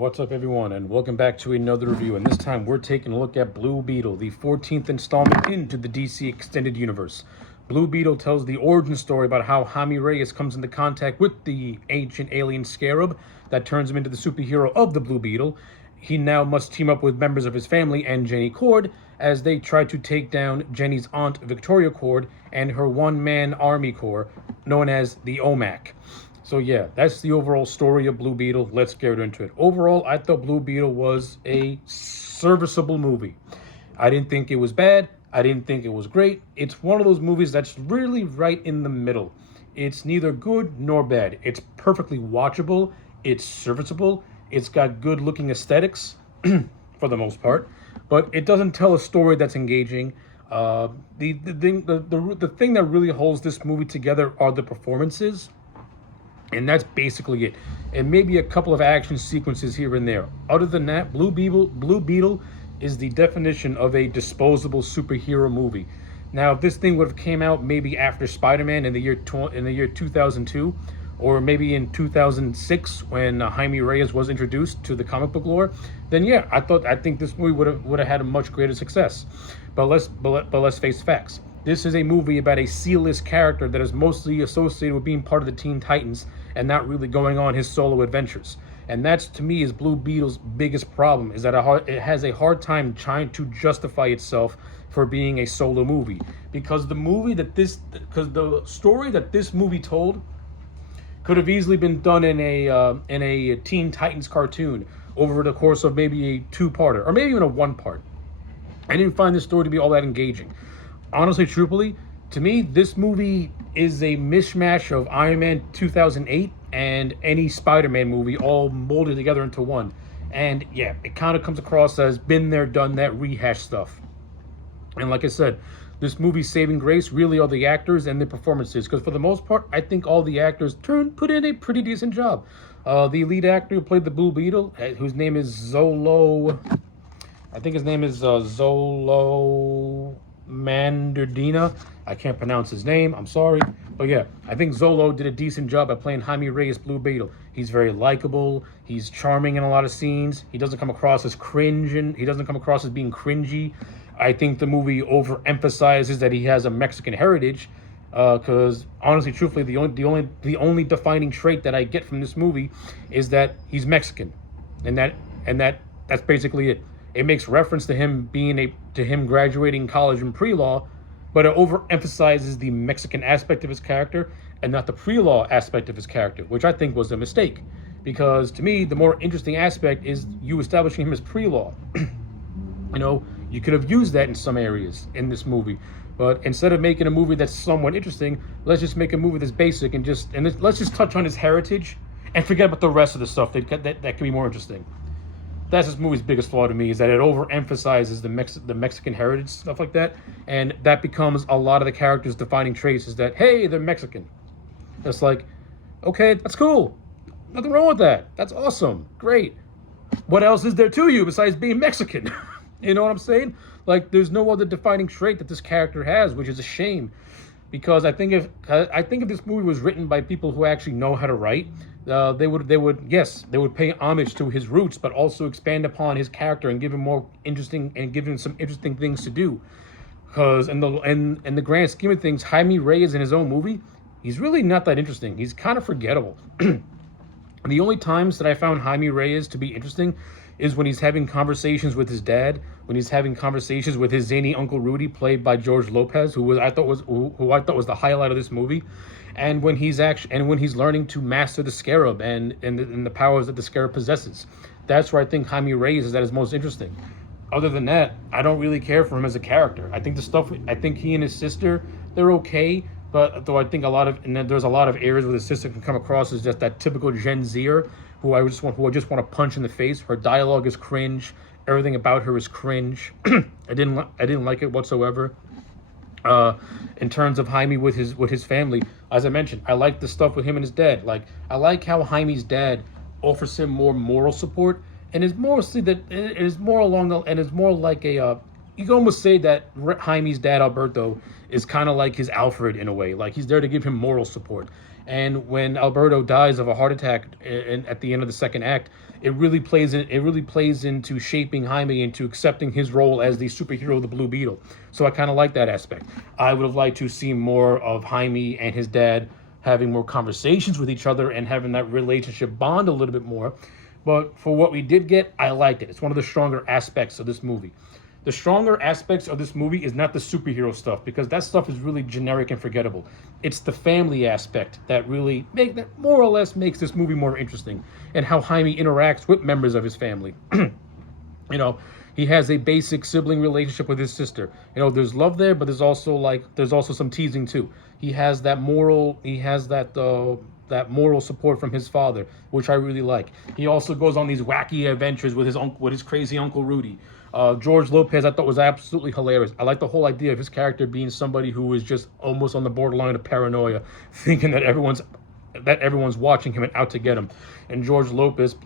What's up, everyone, and welcome back to another review. And this time we're taking a look at Blue Beetle, the 14th installment into the DC Extended Universe. Blue Beetle tells the origin story about how Jaime Reyes comes into contact with the ancient alien scarab that turns him into the superhero of the Blue Beetle. He now must team up with members of his family and Jenny Cord as they try to take down Jenny's aunt Victoria Cord and her one-man army corps known as the OMAC. So yeah, that's the overall story of Blue Beetle. Let's get into it. Overall, I thought Blue Beetle was a serviceable movie. I didn't think it was bad. I didn't think it was great. It's one of those movies that's really right in the middle. It's neither good nor bad. It's perfectly watchable. It's serviceable. It's got good looking aesthetics for the most part, but it doesn't tell a story that's engaging. The thing that really holds this movie together are the performances. And that's basically it. And maybe a couple of action sequences here and there. Other than that, Blue Beetle is the definition of a disposable superhero movie. Now, if this thing would have came out maybe after Spider-Man in the year 2002, or maybe in 2006 when Jaime Reyes was introduced to the comic book lore, then yeah, I think this movie would have had a much greater success. But let's face facts. This is a movie about a C-list character that is mostly associated with being part of the Teen Titans and not really going on his solo adventures. And that's, to me, is Blue Beetle's biggest problem, is that it has a hard time trying to justify itself for being a solo movie. Because the story that this movie told could have easily been done in a Teen Titans cartoon over the course of maybe a two-parter, or maybe even a one-part. I didn't find this story to be all that engaging. Honestly, truthfully, to me, this movie is a mishmash of Iron Man 2008 and any Spider-Man movie all molded together into one. And yeah, it kind of comes across as been there, done that, rehash stuff. And like I said, this movie's saving grace really are the actors and the performances. Because for the most part, I think all the actors put in a pretty decent job. The lead actor who played the Blue Beetle, whose name is Zolo... I think his name is Zolo... Manderdina. I can't pronounce his name, I'm sorry. But yeah, I think Zolo did a decent job at playing Jaime Reyes Blue Beetle. He's very likable, he's charming in a lot of scenes, he doesn't come across as he doesn't come across as being cringy. I think the movie overemphasizes that he has a Mexican heritage, because honestly, truthfully, the only defining trait that I get from this movie is that he's Mexican. And that's basically it. It makes reference to him graduating college in pre-law, but it overemphasizes the Mexican aspect of his character and not the pre-law aspect of his character, which I think was a mistake. Because to me, the more interesting aspect is you establishing him as pre-law. You could have used that in some areas in this movie, but instead of making a movie that's somewhat interesting, let's just make a movie that's basic and let's just touch on his heritage and forget about the rest of the stuff that can be more interesting. That's this movie's biggest flaw to me, is that it overemphasizes the Mexican heritage, stuff like that, and that becomes a lot of the characters' defining traits, is that, hey, they're Mexican. It's like, okay, that's cool. Nothing wrong with that. That's awesome. Great. What else is there to you besides being Mexican? You know what I'm saying? Like, there's no other defining trait that this character has, which is a shame. Because I think if this movie was written by people who actually know how to write, they would pay homage to his roots, but also expand upon his character and give him some interesting things to do. Because in the grand scheme of things, Jaime Reyes in his own movie, he's really not that interesting. He's kind of forgettable. The only times that I found Jaime Reyes to be interesting is when he's having conversations with his dad, when he's having conversations with his zany Uncle Rudy, played by George Lopez, who I thought was the highlight of this movie, and when he's learning to master the Scarab and the powers that the Scarab possesses. That's where I think Jaime Reyes is at his most interesting. Other than that, I don't really care for him as a character. I think he and his sister, they're okay, but though I think there's a lot of areas where the sister can come across as just that typical Gen Zer who I just want to punch in the face. Her dialogue is cringe. Everything about her is cringe. I didn't like it whatsoever. In terms of Jaime with his family, as I mentioned, I like the stuff with him and his dad. Like, I like how Jaime's dad offers him more moral support, and it's mostly that it is more like a you can almost say that Jaime's dad Alberto is kind of like his Alfred in a way. Like, he's there to give him moral support. And when Alberto dies of a heart attack at the end of the second act, it really plays into shaping Jaime into accepting his role as the superhero, the Blue Beetle. So I kind of like that aspect. I would have liked to see more of Jaime and his dad having more conversations with each other and having that relationship bond a little bit more. But for what we did get, I liked it. It's one of the stronger aspects of this movie. The stronger aspects of this movie is not the superhero stuff, because that stuff is really generic and forgettable. It's the family aspect that that more or less makes this movie more interesting, and how Jaime interacts with members of his family. You know, he has a basic sibling relationship with his sister. You know, there's love there, but there's also some teasing too. He has that moral support from his father, which I really like. He also goes on these wacky adventures with his crazy uncle Rudy. George Lopez, I thought, was absolutely hilarious. I like the whole idea of his character being somebody who is just almost on the borderline of paranoia, thinking that everyone's watching him and out to get him. And George Lopez,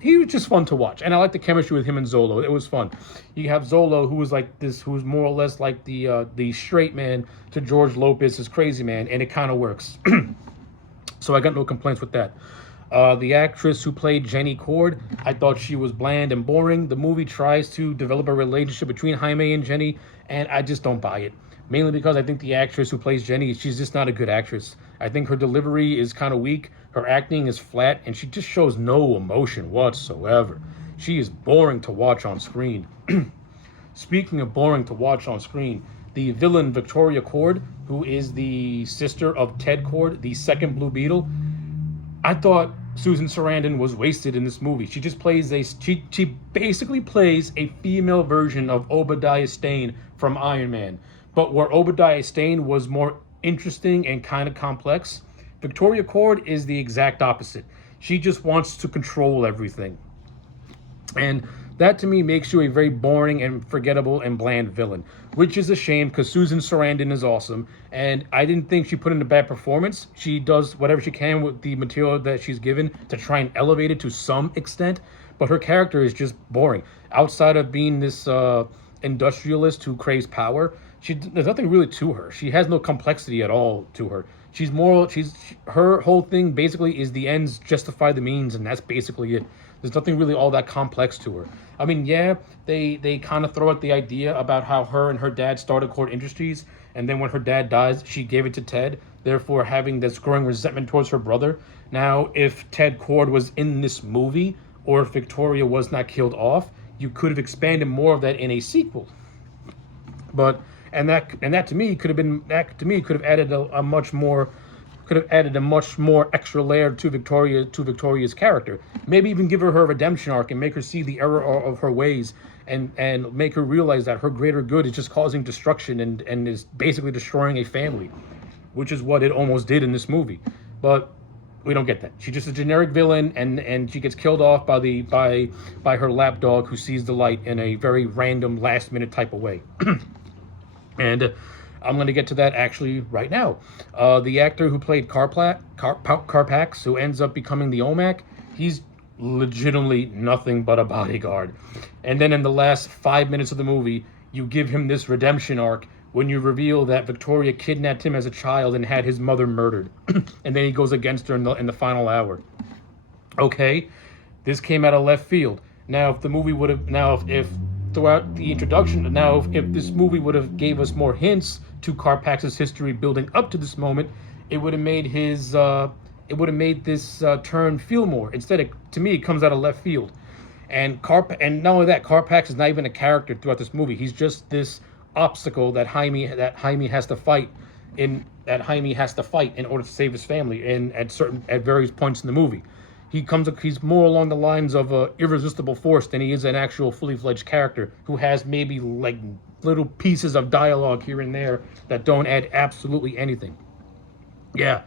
he was just fun to watch. And I like the chemistry with him and Zolo. It was fun. You have Zolo, who's more or less like the straight man to George Lopez's crazy man, and it kind of works. So I got no complaints with that. The actress who played Jenny Cord, I thought she was bland and boring. The movie tries to develop a relationship between Jaime and Jenny, and I just don't buy it. Mainly because I think the actress who plays Jenny, she's just not a good actress. I think her delivery is kind of weak, her acting is flat, and she just shows no emotion whatsoever. She is boring to watch on screen. Speaking of boring to watch on screen, the villain Victoria Cord, who is the sister of Ted Cord, the second Blue Beetle, I thought Susan Sarandon was wasted in this movie. She basically plays a female version of Obadiah Stane from Iron Man. But where Obadiah Stane was more interesting and kind of complex, Victoria Cord is the exact opposite. She just wants to control everything. And that to me makes you a very boring and forgettable and bland villain, which is a shame because Susan Sarandon is awesome, and I didn't think she put in a bad performance. She does whatever she can with the material that she's given to try and elevate it to some extent, but her character is just boring. Outside of being this industrialist who craves power, there's nothing really to her. She has no complexity at all to her. Her whole thing basically is the ends justify the means, and that's basically it. There's nothing really all that complex to her. I mean, yeah, they kind of throw out the idea about how her and her dad started Cord Industries, and then when her dad dies, she gave it to Ted, therefore having this growing resentment towards her brother. Now, if Ted Cord was in this movie, or if Victoria was not killed off, you could have expanded more of that in a sequel. But that to me could have added a much more extra layer to Victoria's character. Maybe even give her a redemption arc and make her see the error of her ways, and make her realize that her greater good is just causing destruction and is basically destroying a family, which is what it almost did in this movie. But we don't get that. She's just a generic villain, and she gets killed off by her lapdog, who sees the light in a very random last minute type of way. And I'm going to get to that actually right now. The actor who played Carpax, who ends up becoming the OMAC, he's legitimately nothing but a bodyguard. And then in the last 5 minutes of the movie, you give him this redemption arc when you reveal that Victoria kidnapped him as a child and had his mother murdered. And then he goes against her in the final hour. Okay, this came out of left field. Now, if the movie would have... if throughout the introduction, if this movie would have gave us more hints to Carpax's history building up to this moment, it would have made this turn feel more. Instead, to me, it comes out of left field. And not only that, Carpax is not even a character throughout this movie. He's just this obstacle that Jaime has to fight in order to save his family. And at various points in the movie, he's more along the lines of an irresistible force than he is an actual fully fledged character who has maybe like little pieces of dialogue here and there that don't add absolutely anything. Yeah,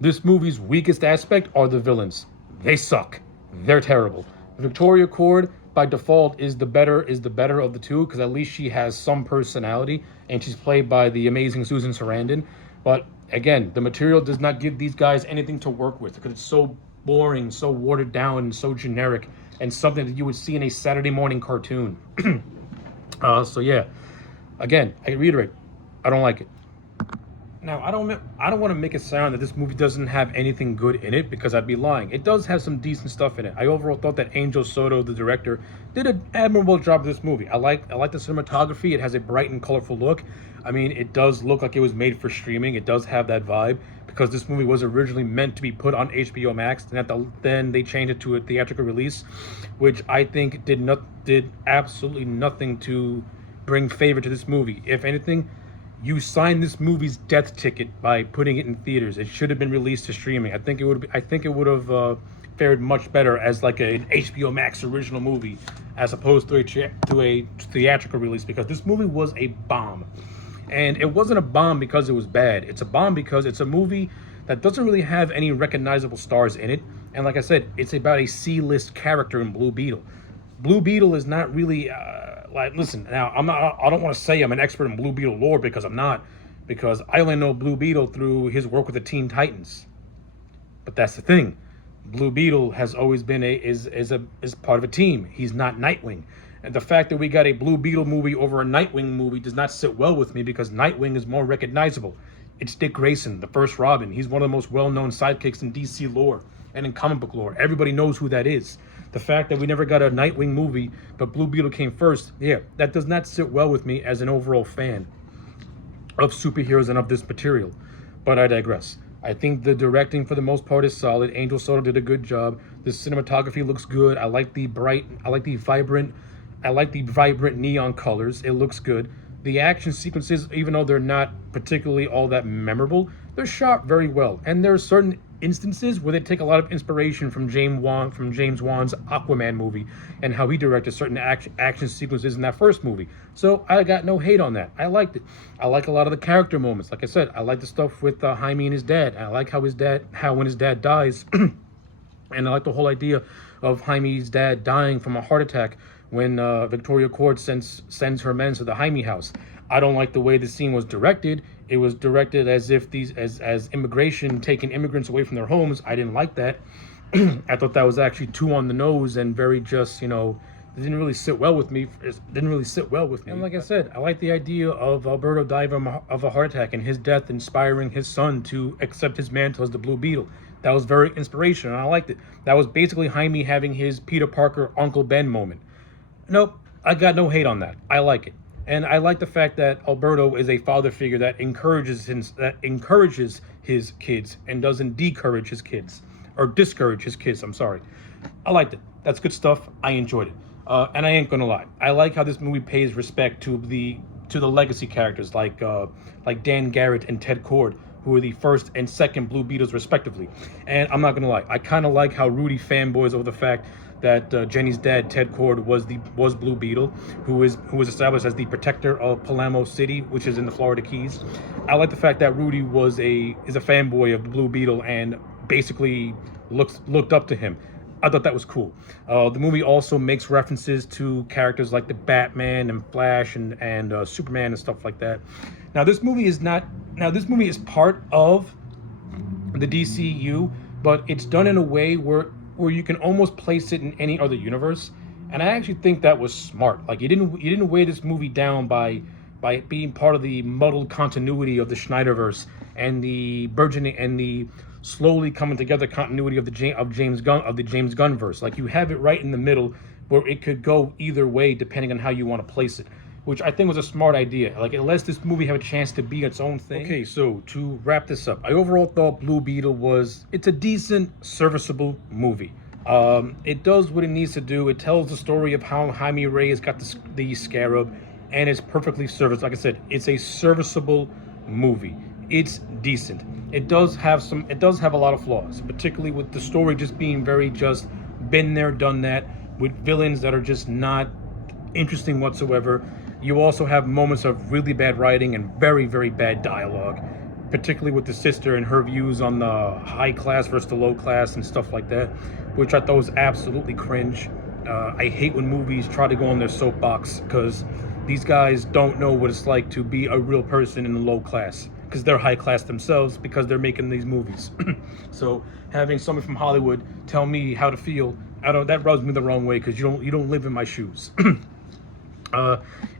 this movie's weakest aspect are the villains. They suck. They're terrible. Victoria Cord, by default, is the better of the two, because at least she has some personality, and she's played by the amazing Susan Sarandon. But again, the material does not give these guys anything to work with, because it's so boring, so watered down, and so generic, and something that you would see in a Saturday morning cartoon. So yeah, again, I reiterate, I don't like it. Now, I don't want to make it sound that this movie doesn't have anything good in it, because I'd be lying. It does have some decent stuff in it. I overall thought that Angel Soto, the director, did an admirable job of this movie. I like the cinematography. It has a bright and colorful look. I mean, it does look like it was made for streaming. It does have that vibe, because this movie was originally meant to be put on HBO Max, and then they changed it to a theatrical release, which I think did absolutely nothing to bring favor to this movie. If anything, you signed this movie's death ticket by putting it in theaters. It should have been released to streaming. I think it would have fared much better as like an HBO Max original movie, as opposed to a theatrical release, because this movie was a bomb. And it wasn't a bomb because it was bad. It's a bomb because it's a movie that doesn't really have any recognizable stars in it. And like I said, it's about a C-list character in Blue Beetle. Blue Beetle is not really like, listen, now I don't want to say I'm an expert in Blue Beetle lore, because I'm not, because I only know Blue Beetle through his work with the Teen Titans. But that's the thing. Blue Beetle has always been is part of a team. He's not Nightwing. And the fact that we got a Blue Beetle movie over a Nightwing movie does not sit well with me, because Nightwing is more recognizable. It's Dick Grayson, the first Robin. He's one of the most well-known sidekicks in DC lore and in comic book lore. Everybody knows who that is. The fact that we never got a Nightwing movie, but Blue Beetle came first, yeah, that does not sit well with me as an overall fan of superheroes and of this material. But I digress. I think the directing for the most part is solid. Angel Soto did a good job. The cinematography looks good. I like the vibrant neon colors. It looks good. The action sequences, even though they're not particularly all that memorable, they're shot very well. And there are certain instances where they take a lot of inspiration from James Wan's Aquaman movie, and how he directed certain action sequences in that first movie. So I got no hate on that. I liked it. I like a lot of the character moments. Like I said, I like the stuff with Jaime and his dad. I like how when his dad dies, and I like the whole idea of Jaime's dad dying from a heart attack when Victoria Court sends her men to the Jaime house. I don't like the way the scene was directed. It was directed as if as immigration taking immigrants away from their homes. I didn't like that. I thought that was actually too on the nose and very just, it didn't really sit well with me. And like I said, I like the idea of Alberto dying of a heart attack and his death inspiring his son to accept his mantle as the Blue Beetle. That was very inspirational, and I liked it. That was basically Jaime having his Peter Parker Uncle Ben moment. Nope, I got no hate on that. I like it. And I like the fact that Alberto is a father figure that encourages his kids and doesn't discourage his kids. I'm sorry. I liked it. That's good stuff. I enjoyed it. And I ain't gonna lie. I like how this movie pays respect to the legacy characters like Dan Garrett and Ted Kord, who were the first and second Blue Beetles respectively. And I'm not gonna lie, I kind of like how Rudy fanboys over the fact that Jenny's dad, Ted Kord, was Blue Beetle, who was established as the protector of Palermo City, which is in the Florida Keys. I like the fact that Rudy is a fanboy of Blue Beetle and basically looked up to him. I thought that was cool. The movie also makes references to characters like the Batman and Flash and Superman and stuff like that. Now this movie is part of the DCU, but it's done in a way where you can almost place it in any other universe, and I actually think that was smart. Like, you didn't weigh this movie down by being part of the muddled continuity of the Snyderverse and the burgeoning and the slowly coming together continuity of the James Gunn verse. Like, you have it right in the middle where it could go either way depending on how you want to place it, which I think was a smart idea. Like, it lets this movie have a chance to be its own thing. Okay, so to wrap this up, I overall thought Blue Beetle it's a decent, serviceable movie. It does what it needs to do. It tells the story of how Jaime Reyes got the scarab, and it's perfectly serviceable. Like I said, it's a serviceable movie. It's decent. It does have a lot of flaws, particularly with the story just being very just been there, done that, with villains that are just not interesting whatsoever. You also have moments of really bad writing and very, very bad dialogue, particularly with the sister and her views on the high class versus the low class and stuff like that, which I thought was absolutely cringe. I hate when movies try to go on their soapbox, because these guys don't know what it's like to be a real person in the low class, because they're high class themselves, because they're making these movies. So having someone from Hollywood tell me how to feel, that rubs me the wrong way, because you don't live in my shoes.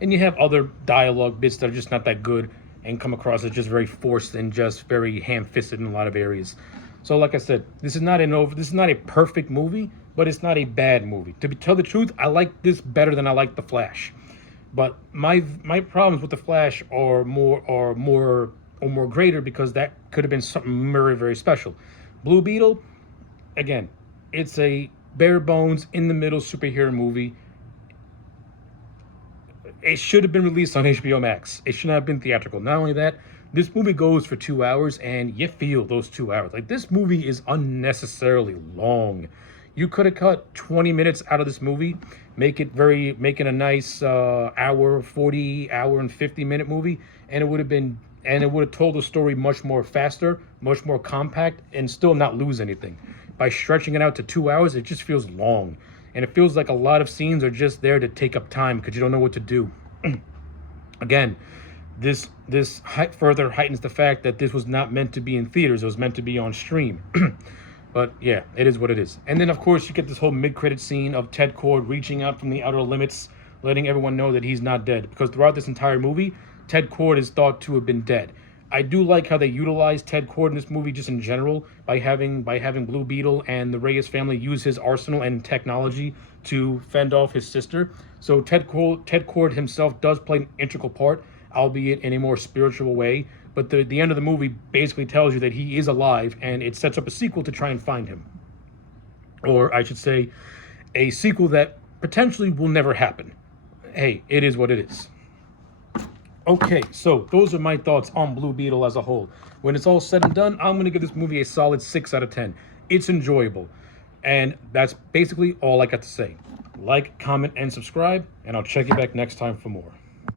And you have other dialogue bits that are just not that good. and come across as just very forced and just very ham-fisted in a lot of areas. So like I said, this is not a perfect movie, but it's not a bad movie. To tell the truth, I like this better than I like The Flash. But my problems with The Flash are more greater, because that could have been something very, very special. Blue Beetle, again, it's a bare bones in the middle superhero movie. It should have been released on HBO Max. It should not have been theatrical. Not only that, this movie goes for 2 hours, and you feel those 2 hours. Like, this movie is unnecessarily long. You could have cut 20 minutes out of this movie, make it a nice hour and 50-minute movie, and it would have told the story much more faster, much more compact, and still not lose anything. By stretching it out to 2 hours, it just feels long. And it feels like a lot of scenes are just there to take up time because you don't know what to do. Again, this further heightens the fact that this was not meant to be in theaters. It was meant to be on stream. But yeah, it is what it is. And then, of course, you get this whole mid-credit scene of Ted Kord reaching out from the outer limits, letting everyone know that he's not dead. Because throughout this entire movie, Ted Kord is thought to have been dead. I do like how they utilize Ted Kord in this movie just in general, by having Blue Beetle and the Reyes family use his arsenal and technology to fend off his sister. So Ted Kord himself does play an integral part, albeit in a more spiritual way. But the end of the movie basically tells you that he is alive, and it sets up a sequel to try and find him. Or I should say, a sequel that potentially will never happen. Hey, it is what it is. Okay, so those are my thoughts on Blue Beetle as a whole. When it's all said and done, I'm going to give this movie a solid 6 out of 10. It's enjoyable. And that's basically all I got to say. Like, comment, and subscribe, and I'll check you back next time for more.